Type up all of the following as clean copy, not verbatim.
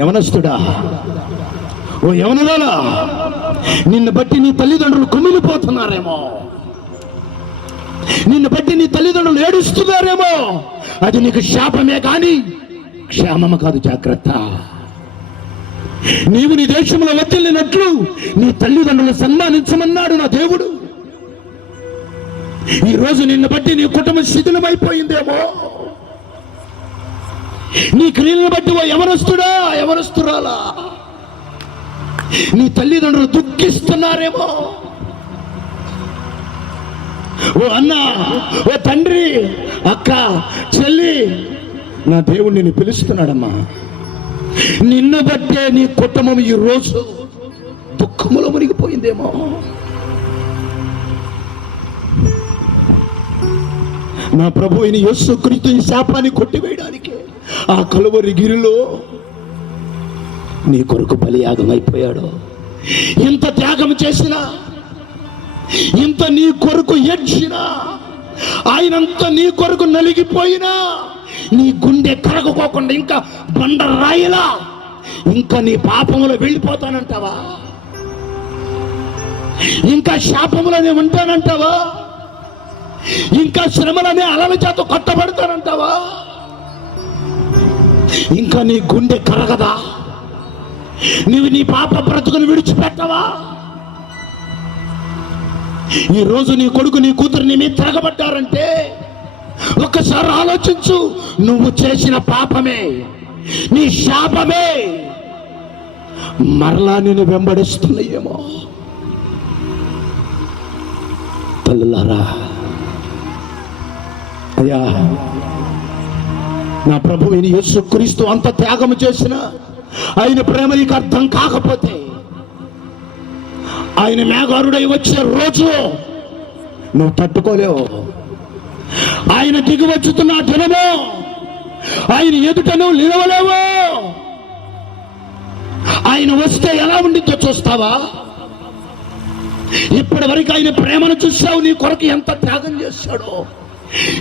యవనస్తుడా, ఓ యవనదాలా, నిన్ను బట్టి నీ తల్లిదండ్రులు కుమిలిపోతున్నారేమో, నిన్ను బట్టి నీ తల్లిదండ్రులు ఏడుస్తున్నారేమో. అది నీకు శాపమే కానీ క్షేమము కాదు. జాగ్రత్త. నీవు నీ దేశంలో వర్ధిల్లినట్లు నీ తల్లిదండ్రులు సన్మానించమన్నాడు నా దేవుడు. ఈరోజు నిన్ను బట్టి నీ కుటుంబం శిథిలమైపోయిందేమో, నీ క్రియలను బట్టి ఓ ఎవరొస్తుడా ఎవరొస్తురాలా నీ తల్లిదండ్రులు దుఃఖిస్తున్నారేమో. ఓ అన్న, ఓ తండ్రి, అక్క, చెల్లి, నా దేవుడు నిన్ను పిలుస్తున్నాడమ్మా. నిన్ను బట్టే నీ కుటుంబం ఈ రోజు దుఃఖములో మునిగిపోయిందేమో. నా ప్రభు అయిన యేసుక్రీస్తు ఈ శాపాన్ని కొట్టివేయడానికి ఆ కలువరి గిరిలో నీ కొరకు బలియాగం అయిపోయాడు. ఇంత త్యాగం చేసినా, ఇంత నీ కొరకు ఏడ్చినా, ఆయనంత నీ కొరకు నలిగిపోయినా నీ గుండె కరగకోకుండా ఇంకా బండరాయిలా ఇంకా నీ పాపములో వెళ్ళిపోతానంటావా? ఇంకా శాపములనే ఉంటానంటావా? ఇంకా శ్రమలనే అలల చేత కొట్టబడతానంటావా? ఇంకా నీ గుండె కరగదా? నీవు నీ పాప బ్రతుకుని విడిచిపెట్టవా? ఈరోజు నీ కొడుకు నీ కూతురు నీ మీద తిరగబడ్డారంటే ఒక్కసారి ఆలోచించు. నువ్వు చేసిన పాపమే, నీ శాపమే మరలా నేను వెంబడిస్తున్నాయేమో. తల్లులారా, అయ్యా, నా ప్రభు అయిన యేసుక్రీస్తు అంత త్యాగం చేసిన ఆయన ప్రేమ నీకు అర్థం కాకపోతే, ఆయన మేఘారుడై వచ్చే రోజు నువ్వు తట్టుకోలేవు. ఆయన దిగి వచ్చుతున్న దినము ఆయన ఎదుట నువ్వు నిలవలేవు. ఆయన వస్తే ఎలా ఉండిద్దో చూస్తావా? ఇప్పటి వరకు ఆయన ప్రేమను చూసావు, నీ కొరకు ఎంత త్యాగం చేశాడో.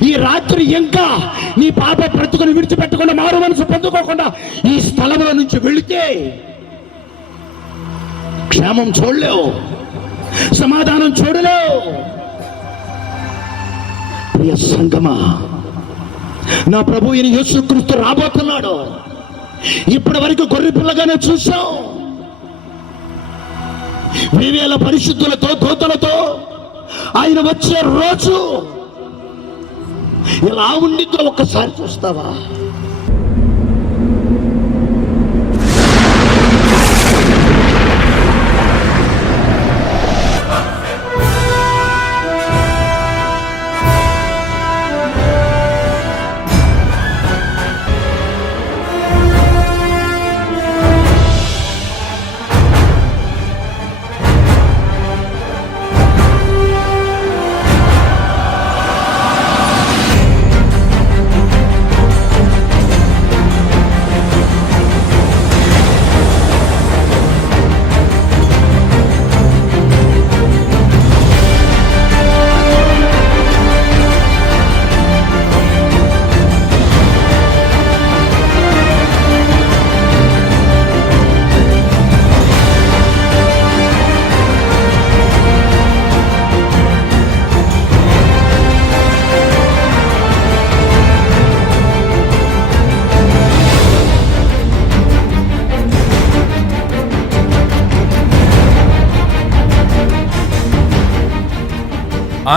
ఈ రాత్రి ఇంకా నీ పాప బ్రతుకుని విడిచిపెట్టకుండా, మారు మనసు పొందుకోకుండా ఈ స్థలంలో నుంచి వెళితే క్షేమం చూడలేవు, సమాధానం చూడలేవు. ప్రియ సంగమా, నా ప్రభు అయిన యేసుక్రీస్తు రాబోతున్నాడు. ఇప్పటి వరకు గొర్రె పిల్లగానే చూసాం. వేవేల పరిశుద్ధులతో, దూతలతో ఆయన వచ్చే రోజు ఎలా ఉండిద్దో ఒక్కసారి చూస్తావా?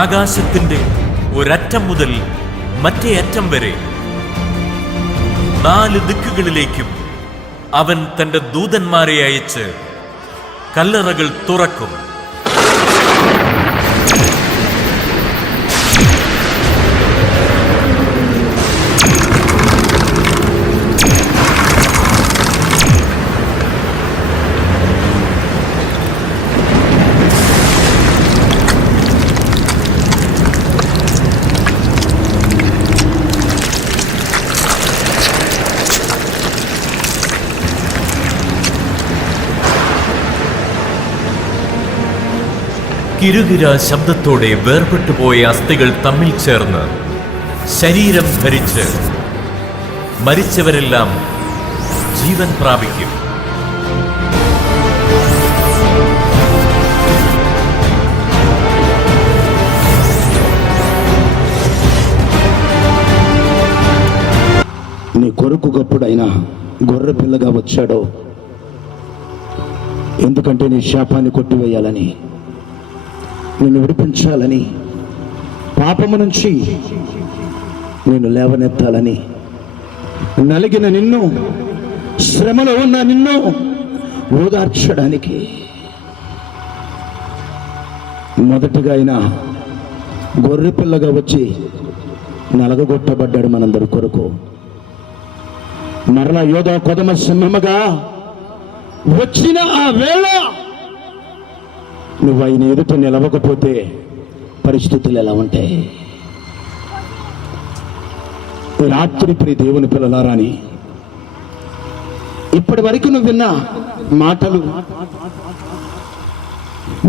ആകാശത്തിന്റെ ഒരറ്റം മുതൽ മറ്റേ അറ്റം വരെ 4 ദിക്കുകളിലേക്കും അവൻ തന്റെ ദൂതന്മാരെ അയച്ച് കല്ലറകൾ തുറക്കും. കിരുകിര ശബ്ദത്തോടെ വേർപെട്ടുപോയ അസ്ഥികൾ തമ്മിൽ ചേർന്ന് ശരീരം ധരിച്ച് മരിച്ചവരെല്ലാം ജീവൻ പ്രാപിക്കും. నీ కొరకు గొప్పడైన గొర్రె పిల్లగా వచ్చాడో, ఎందుకంటే నీ శాపాన్ని కొట్టివేయాలని, నిన్ను విడిపించాలని, పాపము నుంచి నేను లేవనెత్తాలని, నలిగిన నిన్ను, శ్రమలో ఉన్న నిన్ను ఓదార్చడానికి మొదటిగా ఆయన గొర్రె పిల్లగా వచ్చి నలగగొట్టబడ్డాడు మనందరి కొరకు. మరలా యోధా కొదమ సింహముగా వచ్చిన ఆ వేళ నువ్వు ఆయన ఎదుట నిలవకపోతే పరిస్థితులు ఎలా ఉంటాయి? రాత్రి ప్రియ దేవుని పిల్లలారాని, ఇప్పటి వరకు నువ్వు విన్న మాటలు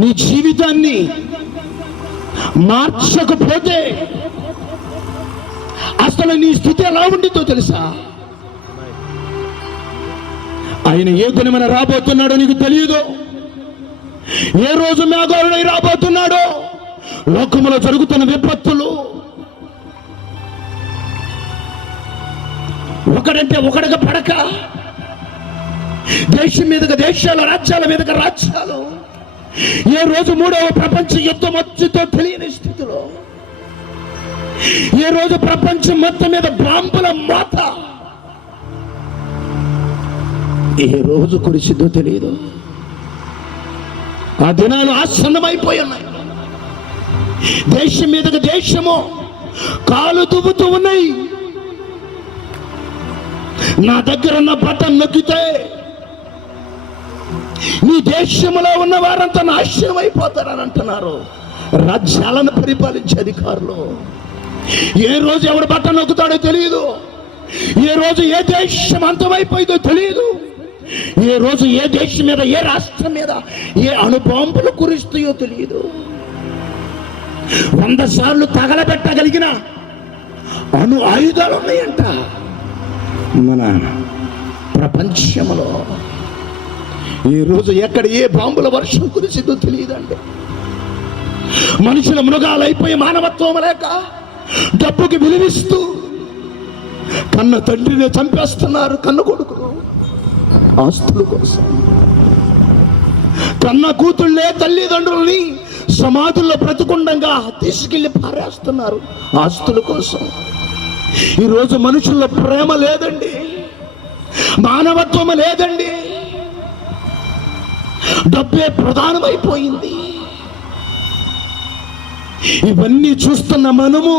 నీ జీవితాన్ని మార్చకపోతే అసలు నీ స్థితి ఎలా ఉండిందో తెలుసా? ఆయన ఏ దినమైన రాబోతున్నాడో నీకు తెలియదు. ఏ రోజు మేఘారుడై రాబోతున్నాడో, లోకములో జరుగుతున్న విపత్తులు ఒకడంటే ఒకడిగా పడక, దేశం మీదగా దేశాలు, రాజ్యాల మీదగా రాజ్యాలు, ఏ రోజు మూడవ ప్రపంచ యుద్ధం వచ్చుతో తెలియని స్థితిలో, ఏ రోజు ప్రపంచం మొత్తం మీద బాంబుల మోత ఏ రోజు కురిసిద్దో తెలియదు. ఆ దినాలు ఆసన్నమైపోయి ఉన్నాయి. దేశం మీదకి దేశము కాలు దువ్వుతూ ఉన్నాయి. నా దగ్గర ఉన్న బటన్ నొక్కితే నీ దేశంలో ఉన్న వారంతా నాశనం అయిపోతారని అంటున్నారు రాజ్యాలను పరిపాలించే అధికారులు. ఏ రోజు ఎవరు బటన్ నొక్కుతాడో తెలియదు. ఏ రోజు ఏ దేశం అంతమైపోయిందో తెలియదు. ఏ రోజు ఏ దేశం మీద, ఏ రాష్ట్రం మీద ఏ అణుబాంబులు కురుస్తాయో తెలియదు. 100 సార్లు తగలబెట్టగలిగిన అణు ఆయుధాలు ఉన్నాయంట మన ప్రపంచంలో. ఈ రోజు ఎక్కడ ఏ బాంబుల వర్షం కురిసిందో తెలియదండి. మనుషుల మృగాలైపోయి మానవత్వం లేక డబ్బుకి విలువిస్తూ కన్న తండ్రిని చంపేస్తున్నారు కన్న కొడుకులు ఆస్తుల కోసం. కన్న కూతుళ్ళే తల్లిదండ్రుల్ని సమాధుల్లో బ్రతుకుండంగా తీసుకెళ్లి పారేస్తున్నారు ఆస్తుల కోసం. ఈరోజు మనుషుల్లో ప్రేమ లేదండి, మానవత్వం లేదండి, డబ్బే ప్రధానమైపోయింది. ఇవన్నీ చూస్తున్న మనము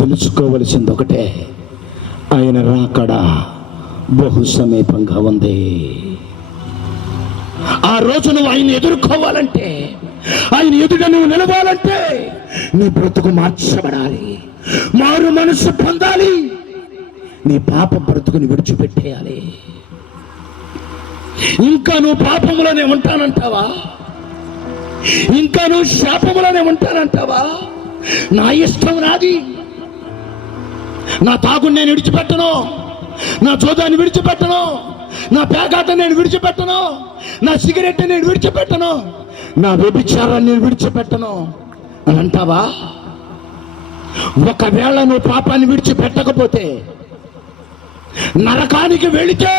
తెలుసుకోవలసింది ఒకటే, ఆయన రాకడా బహు సమీపంగా ఉంది. ఆ రోజు నువ్వు ఆయన ఎదుర్కోవాలంటే, ఆయన ఎదుట నువ్వు నిలవాలంటే నీ బ్రతుకు మార్చబడాలి, మారు మనసు పొందాలి, నీ పాప బ్రతుకుని విడిచిపెట్టేయాలి. ఇంకా నువ్వు పాపములోనే ఉంటానంటావా? ఇంకా నువ్వు శాపములోనే ఉంటానంటావా? నా ఇష్టం నాది, నా తాగుని నేను విడిచిపెట్టను, నా జోదాన్ని విడిచిపెట్టను, నా పేకాట నేను విడిచిపెట్టను, నా సిగరెట్ నేను విడిచిపెట్టను, నా వ్యభిచారాన్ని నేను విడిచిపెట్టను అని అంటావా? ఒకవేళ నువ్వు పాపాన్ని విడిచిపెట్టకపోతే నరకానికి వెళితే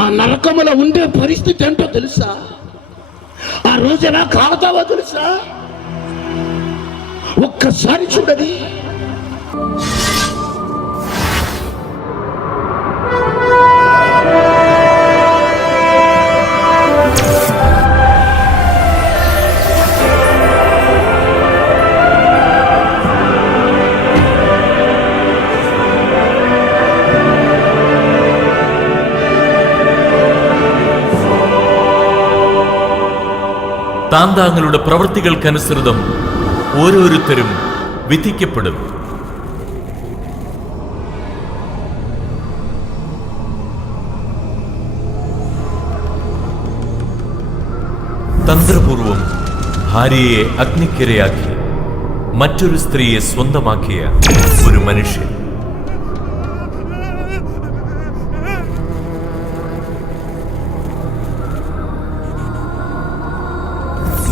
ఆ నరకములో ఉండే పరిస్థితి ఏంటో తెలుసా? ఆ రోజు ఎలా కాలుతావో తెలుసా? ఒక్కసారి చూడని. താന്താങ്ങളുടെ പ്രവൃത്തികൾക്കനുസൃതം ഓരോരുത്തരും വിധിക്കപ്പെടും. തന്ത്രപൂർവം ഭാര്യയെ അഗ്നിക്കിരയാക്കി മറ്റൊരു സ്ത്രീയെ സ്വന്തമാക്കിയ ഒരു മനുഷ്യൻ.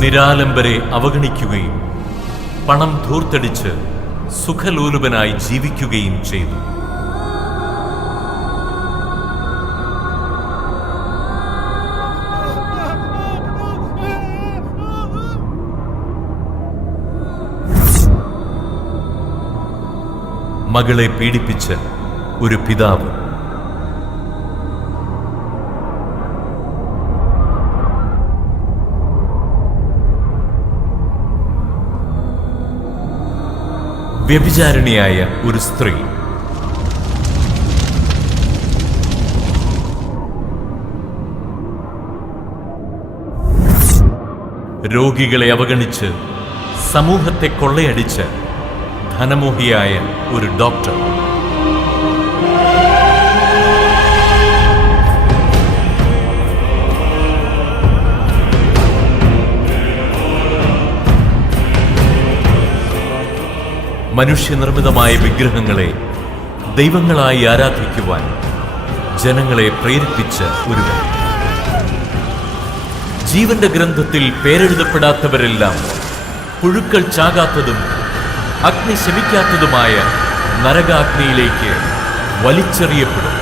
നിരാലംബരെ അവഗണിക്കുകയും പണം ധൂർത്തടിച്ച് സുഖലോലുപനായി ജീവിക്കുകയും ചെയ്തു. മകളെ പീഡിപ്പിച്ച ഒരു പിതാവ്. വ്യഭിചാരിണിയായ ഒരു സ്ത്രീ. രോഗികളെ അവഗണിച്ച് സമൂഹത്തെ കൊള്ളയടിച്ച് ധനമോഹിയായ ഒരു ഡോക്ടർ. മനുഷ്യനിർമ്മിതമായ വിഗ്രഹങ്ങളെ ദൈവങ്ങളായി ആരാധിക്കുവാൻ ജനങ്ങളെ പ്രേരിപ്പിച്ച ഒരുവൻ. ജീവന്റെ ഗ്രന്ഥത്തിൽ പേരെഴുതപ്പെടാത്തവരെല്ലാം പുഴുക്കൾ ചാകാത്തതും അഗ്നി ശമിക്കാത്തതുമായ നരകാഗ്നിയിലേക്ക് വലിച്ചെറിയപ്പെടും.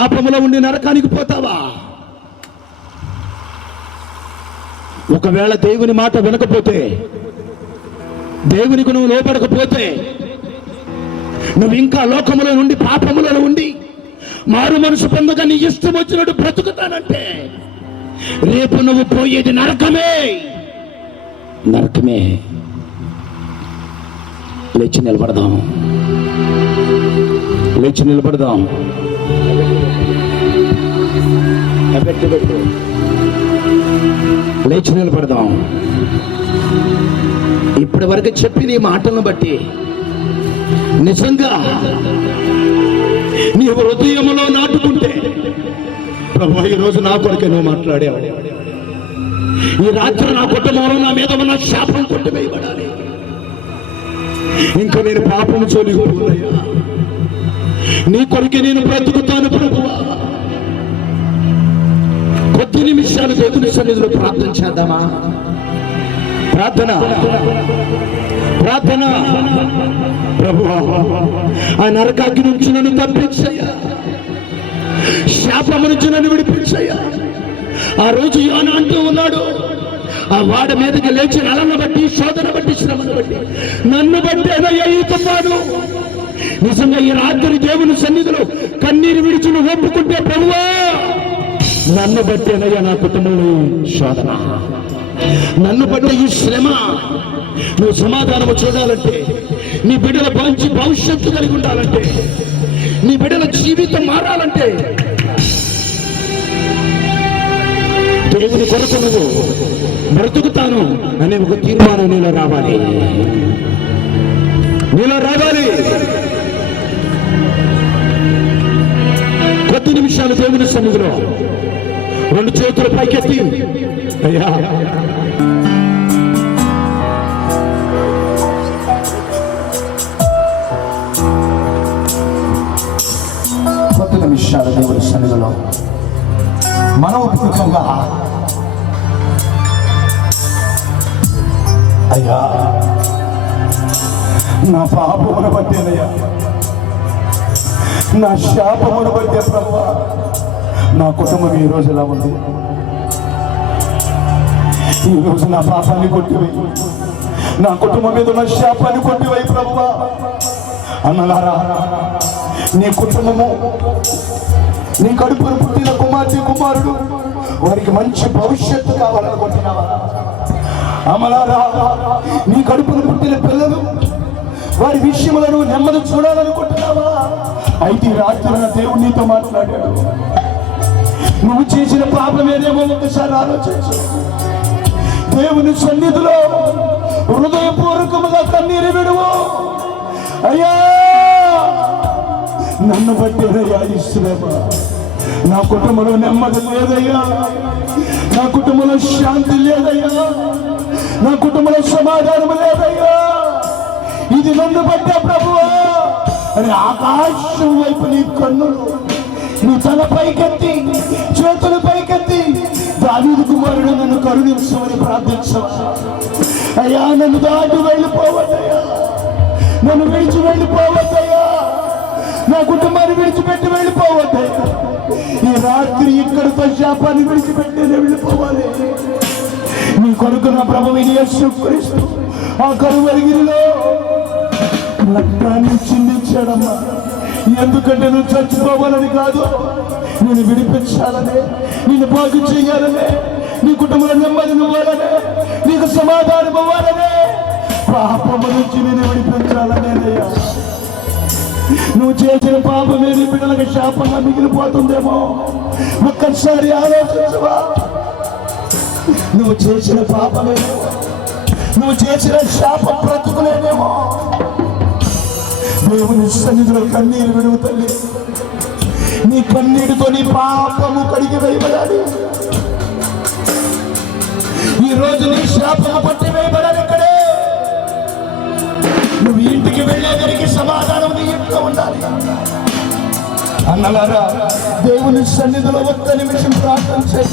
పాపములో ఉండి నరకానికి పోతావా? ఒకవేళ దేవుని మాట వినకపోతే, దేవునికి నువ్వు లోపడకపోతే, నువ్వు ఇంకా లోకములో నుండి పాపములో ఉండి మారు మనసు పొందగా నీ ఇష్టం వచ్చినట్టు బ్రతుకుతానంటే రేపు నువ్వు పోయేది నరకమే. నరకమే. లేచి నిలబడదాం, లేచి నిలబడదాం. లేచి నిలబడదాం. ఇప్పటి వరకు చెప్పిన ఈ మాటలను బట్టి నిజంగా నీ హృదయములో నాటుకుంటే, ప్రభు ఈరోజు నా కొరకే నువ్వు మాట్లాడావు. ఈ రాత్రి నా కుటుంబంలో నా మీద ఉన్న శాపం కొట్టివేయబడాలి. ఇంకా నేను పాపము జోలికి పోనయ్యా. నీ కొరకే నేను బ్రతుకుతాను ప్రభువా. కొద్ది నిమిషాలు దేవుని సన్నిధిలో ప్రార్థన చేద్దామా? ప్రార్థన, ప్రార్థన. ప్రభువా, ఆ నరకాగ్ని నుంచి నన్ను తప్పించయ్యా, శాపము నుంచి నన్ను విడిపించయ్యా. ఆ రోజు యోనా అంటూ ఉన్నాడు, ఆ వాడ మీదకి లేచి అలన బట్టి, శోధన బట్టి, శ్రమను బట్టి, నన్ను బట్టి అయ్యాను. నిజంగా ఈ రాత్రి దేవుని సన్నిధిలో కన్నీరు విడిచి నువ్వు ఒప్పుకుంటే, ప్రభువా నన్ను బట్టి అనయ్యా నా కుటుంబంలో శోధన, నన్ను బట్టి ఈ శ్రమ, నువ్వు సమాధానము చూడాలంటే, నీ బిడ్డల మంచి భవిష్యత్తు కలిగి ఉండాలంటే, నీ బిడ్డల జీవితం మారాలంటే, దేవుని కొరకు నువ్వు బ్రతుకుతాను అనే ఒక తీర్మానం నీలో రావాలి, నీలో రావాలి. కొద్ది నిమిషాలు దేవుని సన్నిధిలో రెండు చేతులు పైకెత్తి, అయ్యా కొద్ది నిమిషాలు దేవుని సన్నిధిలో మనోపూర్వకంగా, అయ్యా నా పాపమును బట్టేనయ్యా, నా శాపమును బట్టే ప్రభువా నా కుటుంబం ఈ రోజు ఎలా ఉంది. ఈ రోజు నా పాపాన్ని కొట్టివై, నా కుటుంబం మీద ఉన్న శాపాన్ని కొట్టివై ప్రభువా. అన్నలారా, నీ కుటుంబము, నీ కడుపును పుట్టిన కుమార్తె కుమారుడు, వారికి మంచి భవిష్యత్తు కావాలనుకుంటున్నావా? అమలారా, నీ కడుపును పుట్టిన పిల్లలు, వారి విషయంలో నెమ్మది చూడాలనుకుంటున్నావా? అయితే రాత్రి నా దేవుడు నీతో మాట్లాడాడు. నువ్వు చేసిన పాపం ఏదేమో ఒకసారి ఆలోచించు. దేవుని సన్నిధిలో హృదయపూర్వకముగా కన్నీరు విడువు. అయ్యా నన్ను బట్టినయ్యా ఈ శ్రమ. నా కుటుంబంలో నెమ్మది లేదయ్యా, నా కుటుంబంలో శాంతి లేదయ్యా, నా కుటుంబంలో సమాధానం లేదయ్యా. ఇది నన్ను బట్టే ప్రభువా అని ఆకాశం వైపు నీ కన్నులు, నీ తల పైకెత్తి చేతులు పైకెత్తి దావీదు కుమారుడు నన్ను కరుణించమని ప్రార్థించవా. అయ్యా నన్ను దాటి వెళ్ళిపోవద్దయ్యా, నన్ను విడిచి వెళ్ళిపోవద్దయ్యా, నా కుటుంబాన్ని విడిచిపెట్టి వెళ్ళిపోవద్దయ్యా. ఈ రాత్రి ఇక్కడితో శాపాన్ని విడిచిపెట్టి వెళ్ళిపోవాలి. నీ కొడుకు నా ప్రభువు యేసుక్రీస్తు ఆ కరువరిగిరిలో రక్తాన్ని చిందించాడమ్మా. ఎందుకంటే నువ్వు చచ్చిపోవాలని కాదు, నేను విడిపించాలనే, నేను బాగు చేయాలనే, నీ కుటుంబంలో నెమ్మది ఇవ్వాలనే, నీకు సమాధానం ఇవ్వాలనే, పాపము నుంచి నేను విడిపించాలనేనయ్యా. నువ్వు చేసిన పాపమే నీ బిడ్డలకు శాపంగా మిగిలిపోతుందేమో. ఒక్కసారి ఆలోచించవా. నువ్వు చేసిన పాపమేమో, నువ్వు చేసిన శాప బ్రతుకులేమో. దేవుని సన్నిధిలో కన్నీరు విడువు తల్లి. నీ కన్నీటితో నీ పాపము కడిగి వేయబడాలి. ఈ రోజు నీ శాపము పట్టి వేయబడాలి. ఇక్కడే నువ్వు ఇంటికి వెళ్ళేదరికి సమాధానం నీ ఇంట్లో ఉండాలి. అన్నలారా, దేవుని సన్నిధిలో ఒక్క నిమిషం ప్రార్థన చేయి.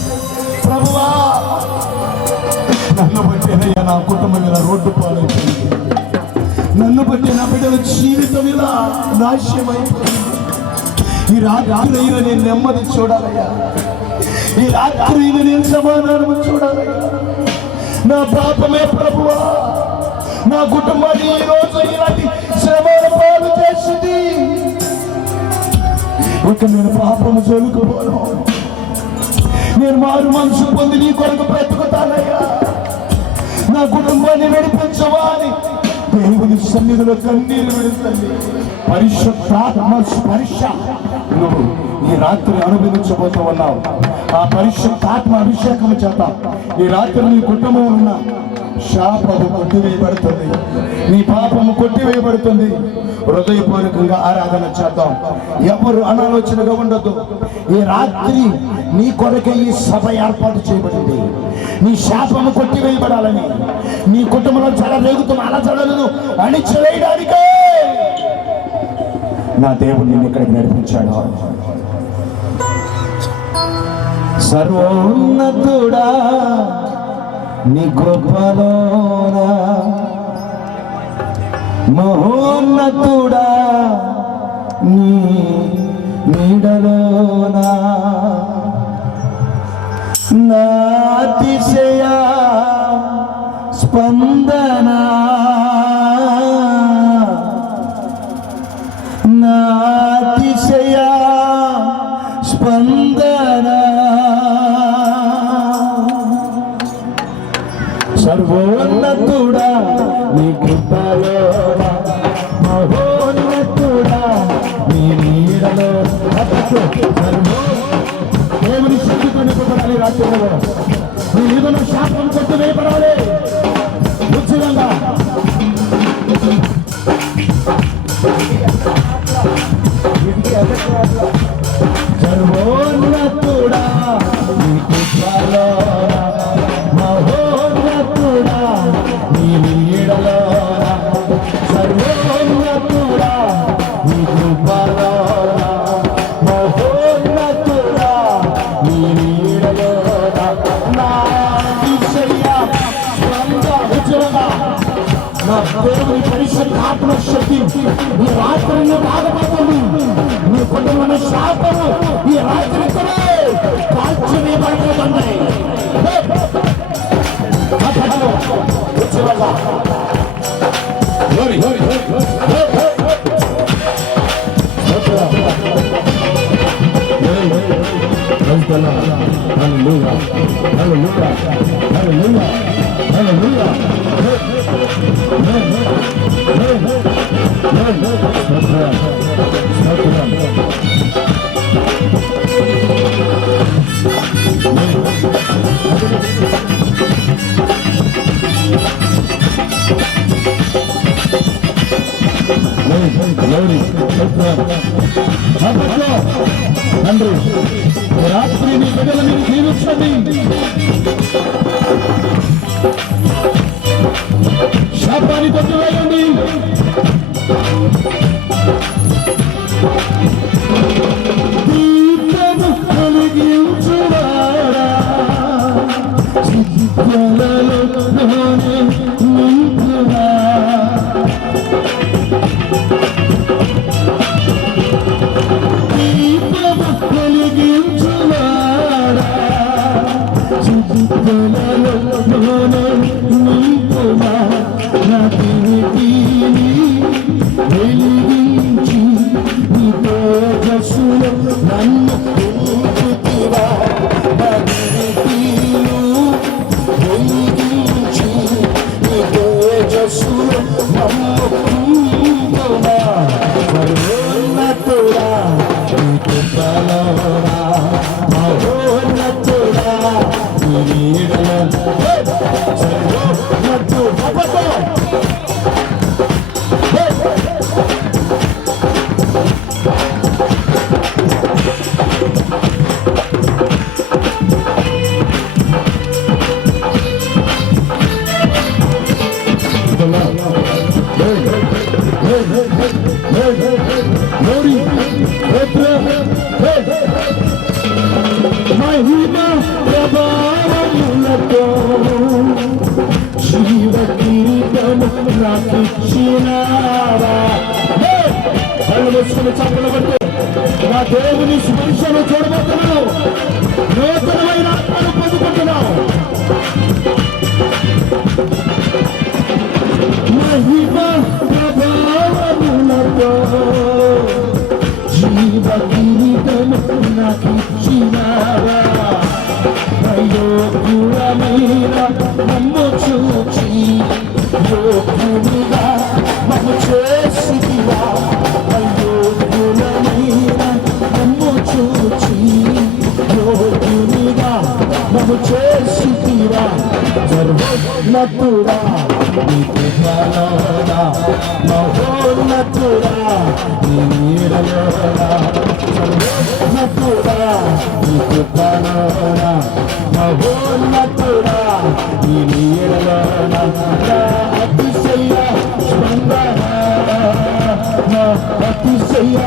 ప్రభువా, నన్ను బట్టేనయ్యా నా కుటుంబం ఇలా రోడ్డు పాలైపోయింది, నన్ను బట్టి నా బిడ్డల జీవితం ఇలా నాశనమైపోయింది. ఈ రాత్రి అయినా నేను నెమ్మది చూడాలయ్యా, ఈ రాత్రి అయినా నేను సమాధానం చూడాలయ్యా. నా పాపమే ప్రభువా నా కుటుంబాన్ని ఈ రోజు ఇలాంటి శ్రమల పాలు చేసింది. ఇక నేను పాపము చదువుకోను, నేను మారు మనసు పొంది నీ కొరకు బ్రతుకుతానయ్యా. నా కుటుంబాన్ని నడిపించవా అని దేవుని సన్నిధిలో కన్నీరు విడుతుంది. పరిశుద్ధాత్మ స్పర్శ నువ్వు ఈ రాత్రి అనుభవించబోతూ ఉన్నావు. ఆ పరిశుద్ధాత్మ అభిషేకం చేత ఈ రాత్రి నీ కుటుంబంలో ఉన్న శాపము కొట్టివేయబడుతుంది, నీ పాపము కొట్టివేయబడుతుంది. హృదయపూర్వకంగా ఆరాధన చేద్దాం. ఎవరు అనాలోచనగా ఉండద్దు. ఈ రాత్రి నీ కొరకే ఈ సభ ఏర్పాటు చేయబడింది. నీ శాపము కొట్టివేయబడాలని, నీ కుటుంబంలో చెలరేగుతున్న అలజడులను అణిచివేయడానికే నా దేవుడు నిన్ను ఇక్కడికి నడిపించాడు. సర్వోన్నతుడా నీ కృపలోనా, మహోన్నతుడా నీ నీడలోనా, నా అతిశయ స్పందన, నా అతిశయ స్పందన, సర్వోన్నతుడా నీ కృపలోనా, మహోన్నతుడా నీ నీడలో. దేవుని శక్తితో నింపబడాలి. రాజ్యంలో నీ నీడలో శాపం కొట్టు వేయబడాలి. ఉచితంగా సర్వోన్నతుడా నీ కృపలోనా, మహోన్నతుడా నీ నీడలోనా, సర్వోన్నతుడా నీ కృపలోనా, మహోన్నతుడా నీ నీడలోనా, నా అతిశయ స్పందన. నా దేవుని పరిశుద్ధాత్మ శక్తి ఈ రాత్రిని బాధపడుతుంది. నీ కుటుంబంలో శాపము ఈ రాత్రి కాల్చివేయబడుతుంది. Glory, glory, glory. శాపాన్ని కొట్టివేయండి. దీపము కలిగించువాడా సిద్ధలలోనే నింపువా. దీపము కలిగించువాడా సిద్ధలలోనే నింపువా. నా దీవిని వెలిగించి నీ తేజస్సులో నన్ను నింపుతివా. నా దీవిని వెలిగించి నీ తేజస్సులో నన్ను నింపువా. సర్వోన్నతుడా నీ కృపలోనా మహోన్నతుడా నీ నీడలో సర్వోన్నతుడా. మహిమ ప్రభావములతో జీవ కిరీటము నాకిచ్చినావా. కళ్ళు మూసుకుని చప్పలు కొట్టు. నా దేవుని స్పర్శను చూడబోతున్నాను. నూతనమైన ఆత్మను పొందుకుంటున్నావు. మహిమ ప్రభావములతో జీవ కిరీటము నాకిచ్చినావా. అయోగ్యుడమైన నన్ను చూచి యోగ్యునిగా నన్ను చేసితివా. అయోగ్యుడమైన నన్ను చూచి యోగ్యునిగా నన్ను చేసితివా. సర్వోన్నతుడా నీ కృపలోనా మహోన్నతుడా నీ నీడలోనా. సర్వోన్నతుడా నీ కృపలోనా మహోన్నతుడా నీ నీడలోనా. నా అతిశయ స్పందన నా అతిశయ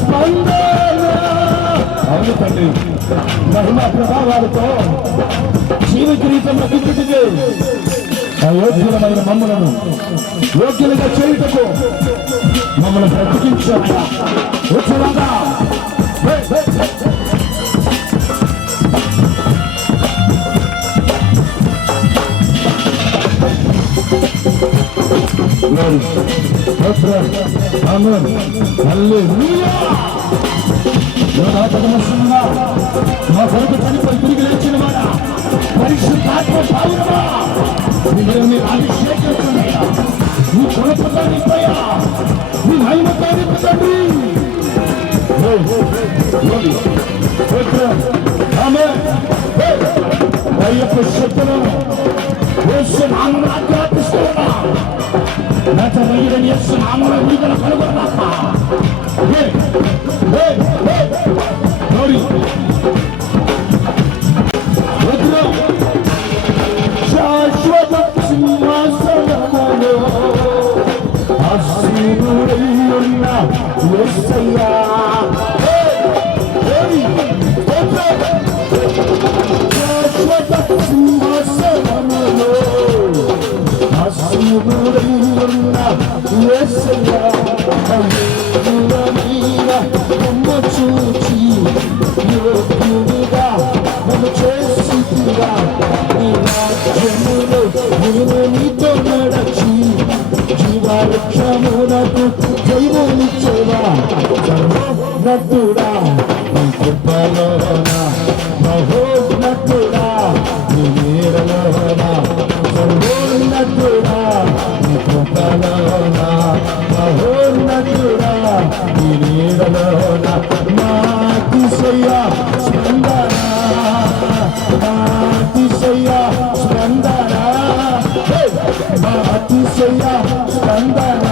స్పందన. అవును తండ్రి, మహిమ ప్రభావాలతో జీవ కిరీటం నకించుతుంది. అయోగ్యులమైన మమ్మలను యోగ్యులుగా చేయుటకు మమ్మల్ని బ్రతికించాడా. వచ్చేవాడా మా కొరకు చనిపోయి తిరిగి లేచిన వాడా పరిశుద్ధాత్మ పావురమా మీరు అభిషేకిస్తున్నాయా. నీ కొలపతో నింపయా. నీ మహిమతో నింపుతండి. అయ్యప్ప శక్తులను యేసు నామమున ఆజ్ఞాపిస్తున్నా. నజరేయుడైన యేసు నామమున విడుదల కలుగుగాక. శాశ్వత సింహాసనములో ఆసీనుడైయున్న యేసయ్యా. శాశ్వత సింహాసనములో ఆసీనుడైయున్న యేసయ్యా. నన్ను చూచి యోగ్యునిగా నన్ను చేసితివా. నీ రాజ్యములో నేను నీతో నడచి జీవవృక్షమునకు జయమునిచ్చేవా. సర్వోన్నతుడా నీ కృపలోనా మహోన్నతుడా నీ నీడలోనా. సర్వోన్నతుడా నీ కృపలోనా మహోన్నతుడా నీ నీడలోనా. నా అతిశయ స్పందన నా అతిశయ స్పందన నా అతిశయ స్పందన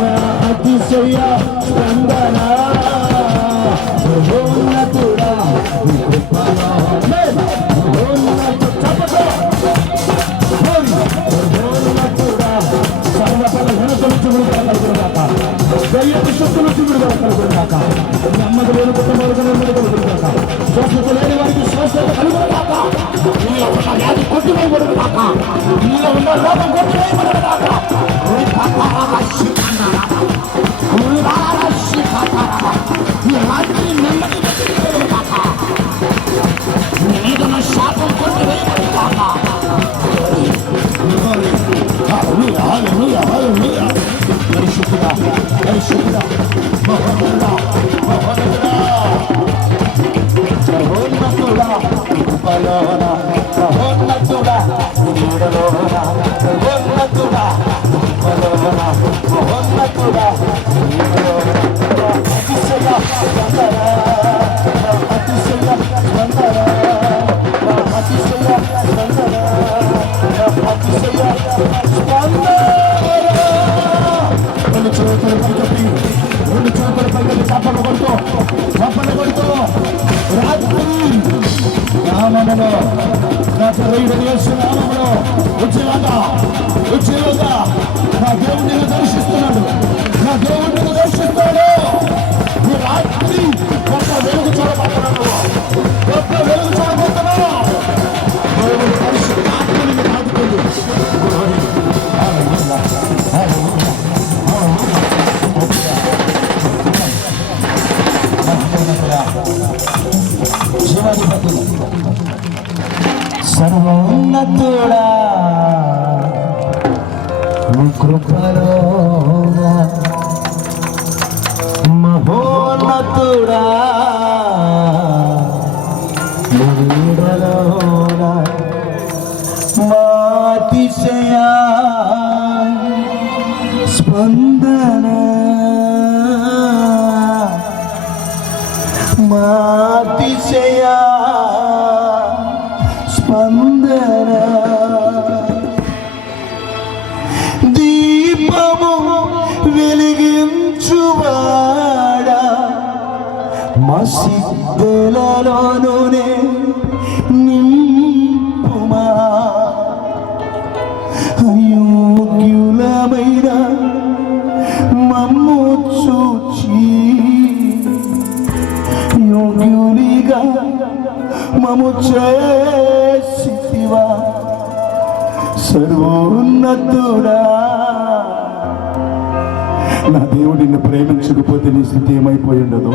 నా అతిశయ స్పందన. మహోన్నతుడా నీ కృపలోనా మహోన్నతుడా. యొక్క శక్తులు విడుదల కలుగుతాక, నెమ్మది లేని కుటుంబాలకు నెమ్మది కలుగుతాక, స్వస్థత లేని వారికి స్వస్థత కలుగుతాక, నీలో ఉన్న వ్యాధి కొట్టివేయబడుగాక, నీలో ఉన్న లోపం కొట్టివేయబడుగాక. ఈ రాత్రి నెమ్మది కలుగుతాక, నీ మీద ఉన్న శాపం కొట్టివేయబడుగాక. హల్లెలూయా, హల్లెలూయా, హల్లెలూయా. పరిశుద్ధుడా, పరిశుద్ధుడా, మహోన్నతుడా, మహోన్నతుడా, మహోన్నతుడా, కృపలోన, మహోన్నతుడా, నీడలోన, మహోన్నతుడా, కృపలోన, మహోన్నతుడా, నీడలోన, అతిశయ స్పందన, అతిశయ స్పందన, అతిశయ స్పందన, అతిశయ స్పందన. రెండు చేతులు పైకెత్తి, రెండు చేతులు పైకెత్తి చప్పలు కొడుతూ రాత్రి నామములో, నా ప్రియుడైన యేసు నామములో వచ్చేలాగా నా దేవుడిని దర్శిస్తున్నాడు, నా దేవుడిని దర్శిస్తాడు. ఈ రాత్రి గొప్ప వెలుగు చూడబోతున్నాడు, గొప్ప వెలుగు చూడబోతున్నావు. దేవుడి పరిశుద్ధాత్మని ఆదుకుంది. సర్వోన్నతుడా, కృపలోన, మహోన్నతుడా, నీడలోన, మాతిశయ స్పందన, మాతిశయ స్పందన. దీపము వెలిగించువాడా, మసిద్దెలలోనే నింపుమా. అయోగ్యులమైన మమ్ము చూచి యోగ్యునిగా మము చేసితివా. సర్వోన్నతుడా, నా దేవుడు నిన్ను ప్రేమించకపోతే నీ స్థితి ఏమైపోయి ఉండదు,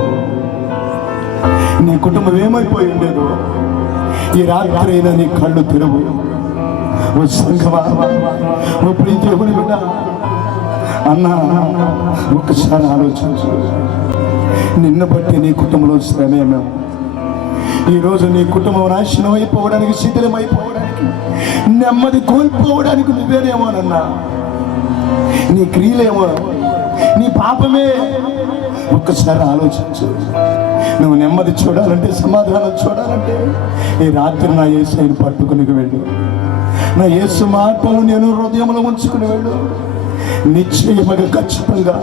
నీ కుటుంబం ఏమైపోయి ఉండదు. ఈ రాత్రి అయినా నీ కళ్ళు తెరవు. ఓ సంఘమా, ఓ ప్రీతిని బిడ్డ, అన్నా ఒక్కసారి ఆలోచించు. నిన్ను బట్టి నీ కుటుంబంలో శ్రమేమో. ఈరోజు నీ కుటుంబం నాశనం అయిపోవడానికి, శిథిలం అయిపోవడానికి, నెమ్మది కోల్పోవడానికి నువ్వేనేమోనన్నా. నీ క్రియలేమో, నీ పాపమే. ఒక్కసారి ఆలోచించు. నువ్వు నెమ్మది చూడాలంటే, సమాధానం చూడాలంటే ఈ రాత్రి నా యేసుని పట్టుకుని వెళ్ళు. నా యేసు మాటలు నేను హృదయంలో ఉంచుకుని వెళ్ళు. నిశ్చయముగా, ఖచ్చితంగా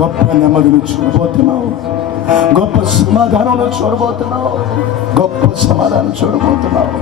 గొప్ప నెమ్మదిని చూడబోతున్నావు, గొప్ప సమాధానంలో చూడబోతున్నావు, గొప్ప సమాధానం చూడబోతున్నావు.